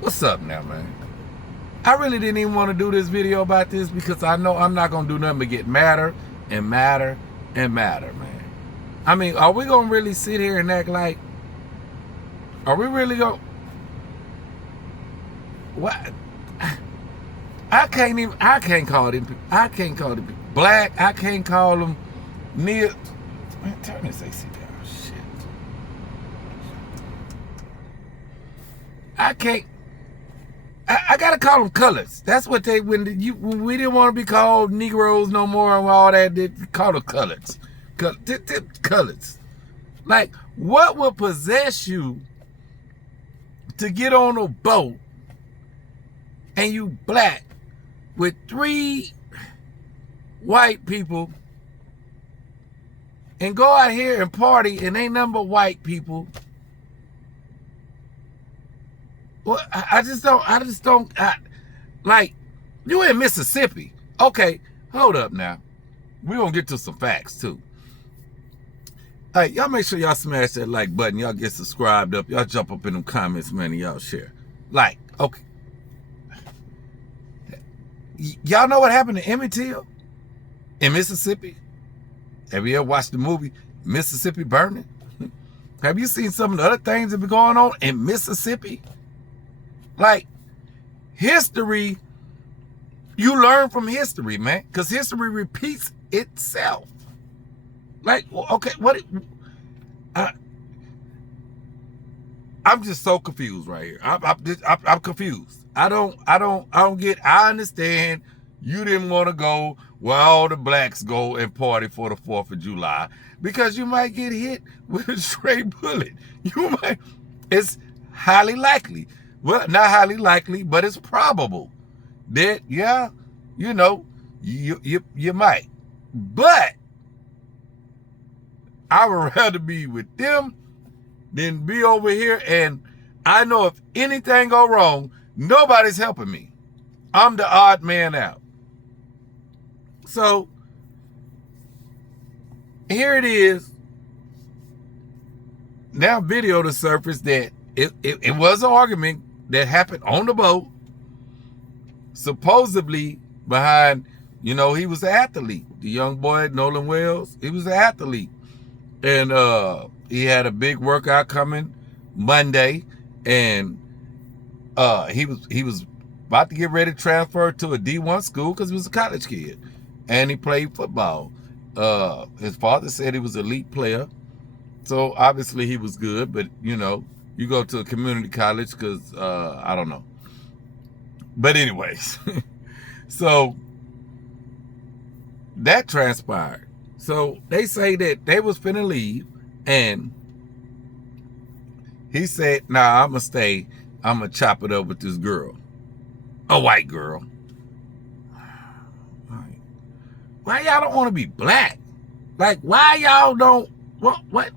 What's up now, man? I really didn't even want to do this video about this because I know I'm not going to do nothing but get madder and madder and madder, man. I mean, are we going to really sit here and act like, are we really going to, what? I can't call them black, I can't call them near, man, turn this AC down, shit. I can't, I gotta call them colors. That's what they when we didn't want to be called Negroes no more and all that. They call them colors, colors. Like, what would possess you to get on a boat and you black with 3 white people and go out here and party and ain't nothing but white people? Well, I just don't, like, you in Mississippi. Okay, hold up now. We're going to get to some facts, too. Hey, y'all make sure y'all smash that like button. Y'all get subscribed up. Y'all jump up in them comments, man, and y'all share. Like, okay. Y'all know what happened to Emmett Till in Mississippi? Have you ever watched the movie Mississippi Burning? Have you seen some of the other things that be going on in Mississippi? Like, history, you learn from history, man, because history repeats itself. Like, okay, what? I'm just so confused right here. I'm confused. I don't get. I understand you didn't want to go where all the blacks go and party for the 4th of July because you might get hit with a stray bullet. You might. It's highly likely. Well, not highly likely, but it's probable that, yeah, you know, you might. But I would rather be with them than be over here. And I know if anything go wrong, nobody's helping me. I'm the odd man out. So here it is. Now video to surface that it was an argument that happened on the boat, supposedly behind, you know, he was an athlete. The young boy, Nolan Wells, he was an athlete. And he had a big workout coming Monday, and he was about to get ready to transfer to a D1 school because he was a college kid. And he played football. His father said he was an elite player. So obviously he was good, but you know, you go to a community college because, I don't know. But anyways, so that transpired. So they say that they was finna leave, and he said, nah, I'm gonna stay. I'm gonna chop it up with this girl, a white girl. Why y'all don't want to be black? Like, why y'all don't, what?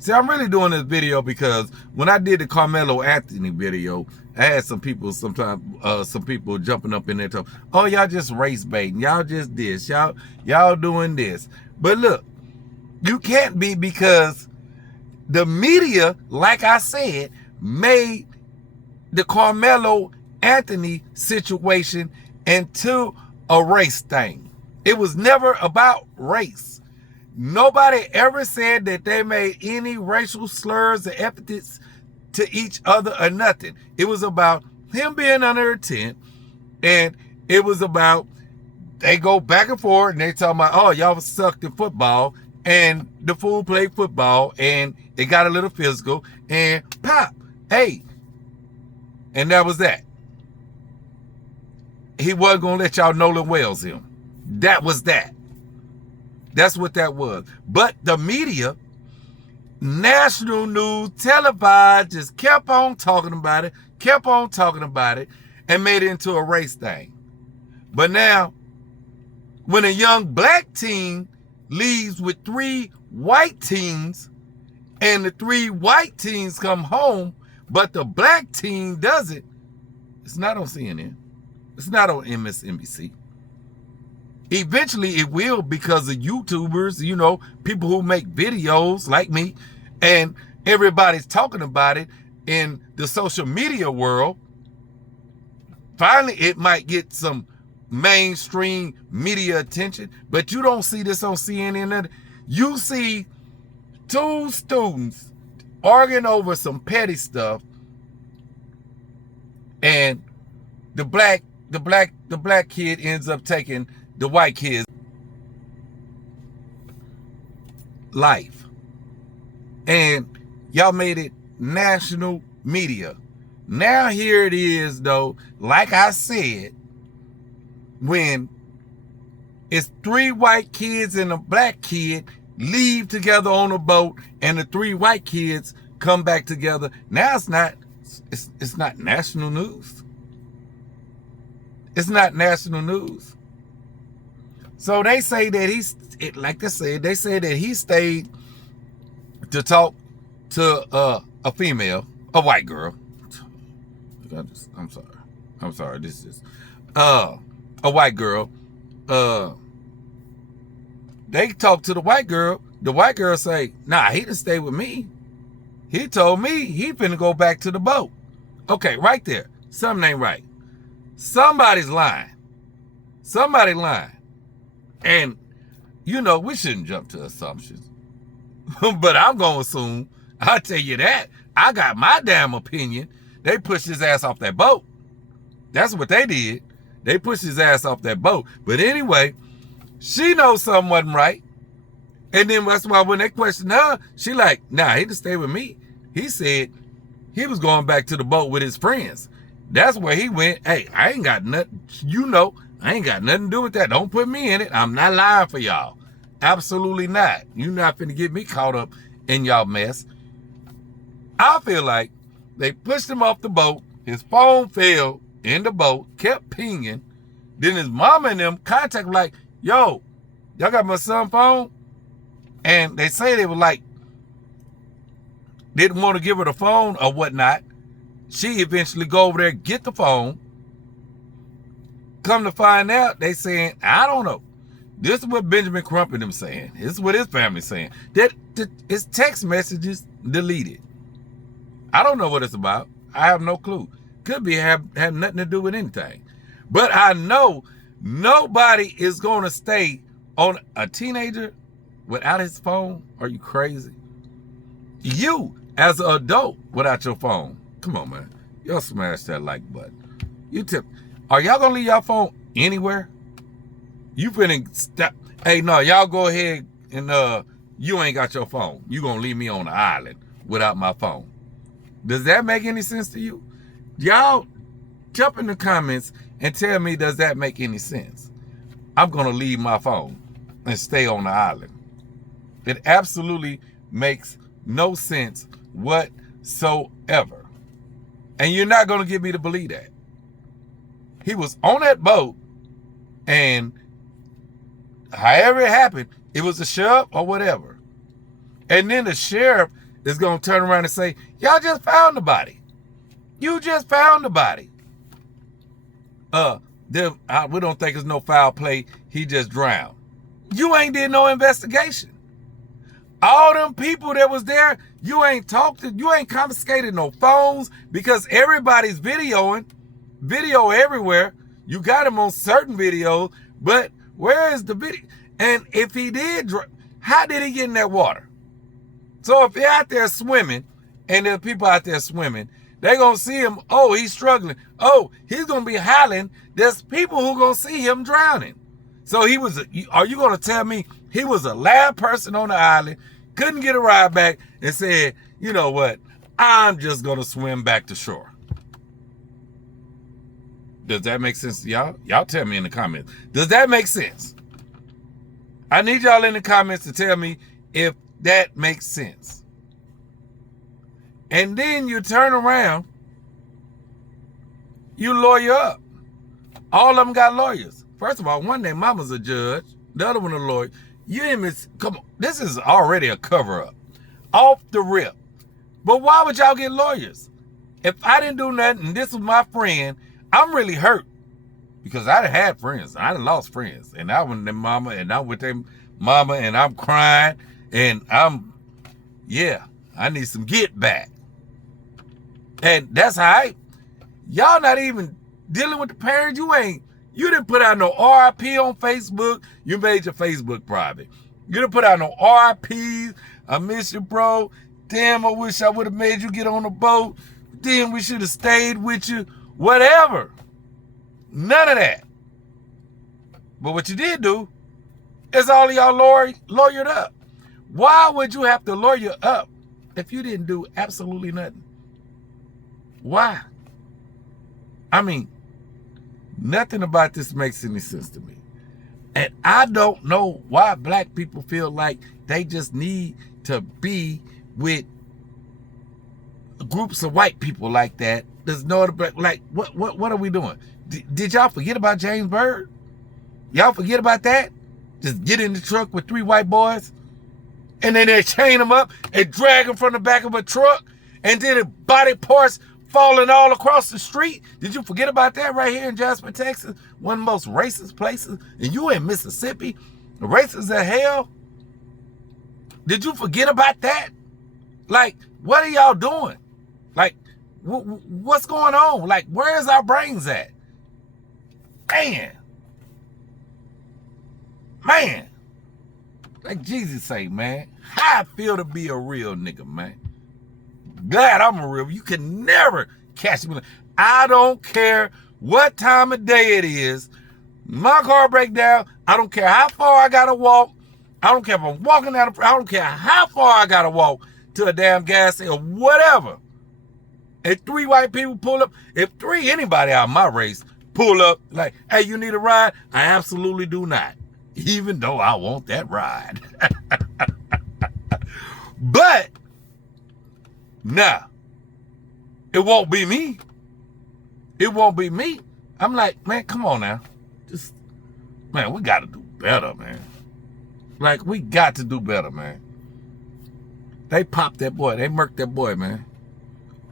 See, I'm really doing this video because when I did the Carmelo Anthony video, I had some people jumping up in there talking, oh, y'all just race baiting, y'all just this, y'all doing this. But look, you can't be, because the media, like I said, made the Carmelo Anthony situation into a race thing. It was never about race. Nobody ever said that they made any racial slurs or epithets to each other or nothing. It was about him being under a tent, and it was about, they go back and forth and they talking about, oh, y'all sucked in football, and the fool played football and it got a little physical and pop, hey. And that was that. He wasn't gonna let y'all Nolan Wells him. That was that. That's what that was. But the media, national news, televised, just kept on talking about it, and made it into a race thing. But now, when a young black teen leaves with 3 white teens, and the 3 white teens come home, but the black teen doesn't, it's not on CNN. It's not on MSNBC. Eventually it will, because of YouTubers, you know, people who make videos like me, and Everybody's talking about it in the social media world. Finally, it might get some mainstream media attention, but you don't see this on CNN. You see two students arguing over some petty stuff, and the black kid ends up taking the white kid's life. And y'all made it national media. Now here it is, though, like I said, when it's 3 white kids and a black kid leave together on a boat, and the 3 white kids come back together. Now it's not national news. It's not national news. So they say that like I said, they say that he stayed to talk to a female, a white girl. I'm sorry. This is a white girl. They talk to the white girl. The white girl say, nah, he didn't stay with me. He told me he finna go back to the boat. Okay, right there. Something ain't right. Somebody's lying. Somebody lying. And, you know, we shouldn't jump to assumptions. But I'm going to assume, I'll tell you that, I got my damn opinion. They pushed his ass off that boat. That's what they did. They pushed his ass off that boat. But anyway, she knows something wasn't right. And then that's why when they questioned her, she like, nah, he didn't stay with me. He said he was going back to the boat with his friends. That's where he went. Hey, I ain't got nothing, you know, I ain't got nothing to do with that. Don't put me in it. I'm not lying for y'all. Absolutely not. You're not finna get me caught up in y'all mess. I feel like they pushed him off the boat. His phone fell in the boat, kept pinging. Then his mama and them contacted like, yo, y'all got my son's phone? And they say they were like, didn't want to give her the phone or whatnot. She eventually go over there, get the phone. Come to find out, they saying, I don't know. This is what Benjamin Crump and them saying. This is what his family's saying. That his text messages deleted. I don't know what it's about. I have no clue. Could be have nothing to do with anything. But I know nobody is going to stay on a teenager without his phone. Are you crazy? You, as an adult, without your phone. Come on, man. Y'all smash that like button. Are y'all going to leave your phone anywhere? You finna stop. Hey, no, y'all go ahead and you ain't got your phone. You going to leave me on the island without my phone. Does that make any sense to you? Y'all jump in the comments and tell me, does that make any sense? I'm going to leave my phone and stay on the island. It absolutely makes no sense whatsoever. And you're not going to get me to believe that. He was on that boat, and however it happened, it was the sheriff or whatever. And then the sheriff is going to turn around and say, y'all just found the body. You just found the body. We don't think it's no foul play. He just drowned. You ain't did no investigation. All them people that was there, you ain't talked to, you ain't confiscated no phones because everybody's videoing. Video everywhere. You got him on certain videos, but where is the video? And if he did, how did he get in that water? So if they're out there swimming, and there are people out there swimming, they're going to see him, oh, he's struggling. Oh, he's going to be howling. There's people who going to see him drowning. So are you going to tell me he was a lab person on the island, couldn't get a ride back, and said, you know what, I'm just going to swim back to shore? Does that make sense to y'all? Y'all tell me in the comments. Does that make sense? I need y'all in the comments to tell me if that makes sense. And then you turn around, you lawyer up. All of them got lawyers. First of all, one day mama's a judge, the other one a lawyer. You ain't miss, come on, this is already a cover-up. Off the rip. But why would y'all get lawyers? If I didn't do nothing, this was my friend, I'm really hurt. Because I done had friends. I done lost friends. And I went to mama, and I'm with them mama, and I'm crying. And yeah, I need some get back. And that's how y'all not even dealing with the parents. You didn't put out no RIP on Facebook. You made your Facebook private. You didn't put out no RIPs. I miss you, bro. Damn, I wish I would have made you get on the boat. Damn, we should have stayed with you. Whatever. None of that. But what you did do is all of y'all lawyered up. Why would you have to lawyer up if you didn't do absolutely nothing? Why? I mean, nothing about this makes any sense to me. And I don't know why black people feel like they just need to be with groups of white people like that. There's no other black, like, what are we doing? Did y'all forget about James Byrd? Y'all forget about that? Just get in the truck with 3 white boys and then they chain them up and drag them from the back of a truck and then the body parts falling all across the street. Did you forget about that right here in Jasper, Texas? One of the most racist places. And you in Mississippi, racist as hell. Did you forget about that? Like, what are y'all doing? Like, what's going on? Like, where's our brains at? Man. Like Jesus say, man, how I feel to be a real nigga, man. Glad I'm a real. You can never catch me. I don't care what time of day it is. My car break down. I don't care how far I gotta walk. I don't care if I'm walking down the. I don't care how far I gotta walk to a damn gas station or whatever. If 3 white people pull up, if anybody out of my race pull up like, hey, you need a ride? I absolutely do not. Even though I want that ride. But nah, it won't be me. It won't be me. I'm like, man, come on now. Just, man, we got to do better, man. Like, we got to do better, man. They popped that boy. They murked that boy, man.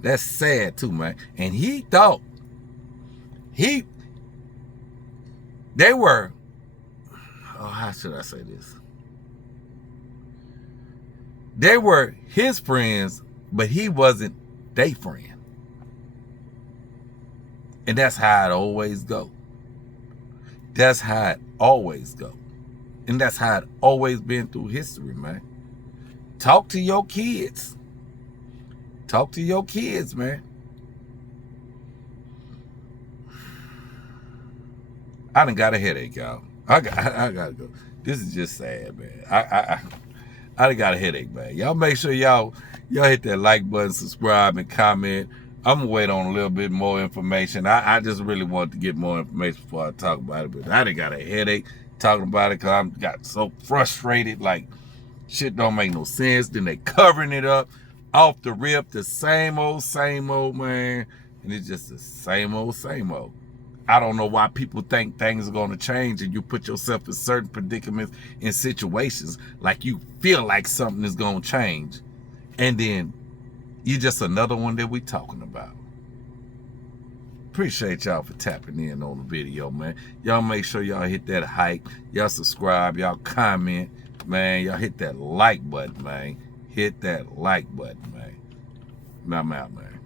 That's sad, too, man. And he thought, they were, oh, how should I say this? They were his friends, but he wasn't their friend. And that's how it always go. That's how it always go. And that's how it always been through history, man. Talk to your kids. Talk to your kids, man. I done got a headache, y'all. I gotta go. This is just sad, man. I done got a headache, man. Y'all make sure y'all hit that like button, subscribe, and comment. I'm gonna wait on a little bit more information. I just really want to get more information before I talk about it. But I done got a headache talking about it because I got so frustrated. Like, shit don't make no sense. Then they covering it up off the rip. The same old, man. And it's just the same old. I don't know why people think things are going to change and you put yourself in certain predicaments in situations like you feel like something is going to change. And then you're just another one that we talking about. Appreciate y'all for tapping in on the video, man. Y'all make sure y'all hit that hype. Y'all subscribe. Y'all comment. Man, y'all hit that like button, man. Hit that like button, man. I'm out, man.